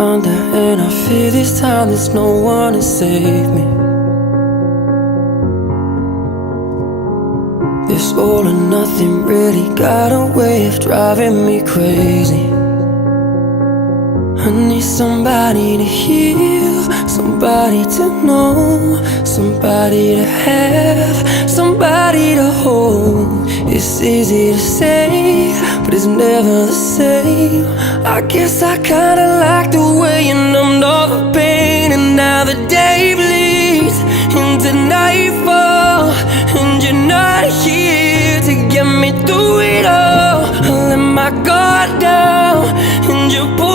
under, and I fear this time there's no one to save me. This all or nothing really got a way of driving me crazy. I need somebody to heal, somebody to know, somebody to have, somebody to hold. It's easy to say, but it's never the same. I guess I kinda like the way you numbed all the pain. And now the day bleeds into nightfall, and you're not here to get me through it all. I let my guard down, and you pulled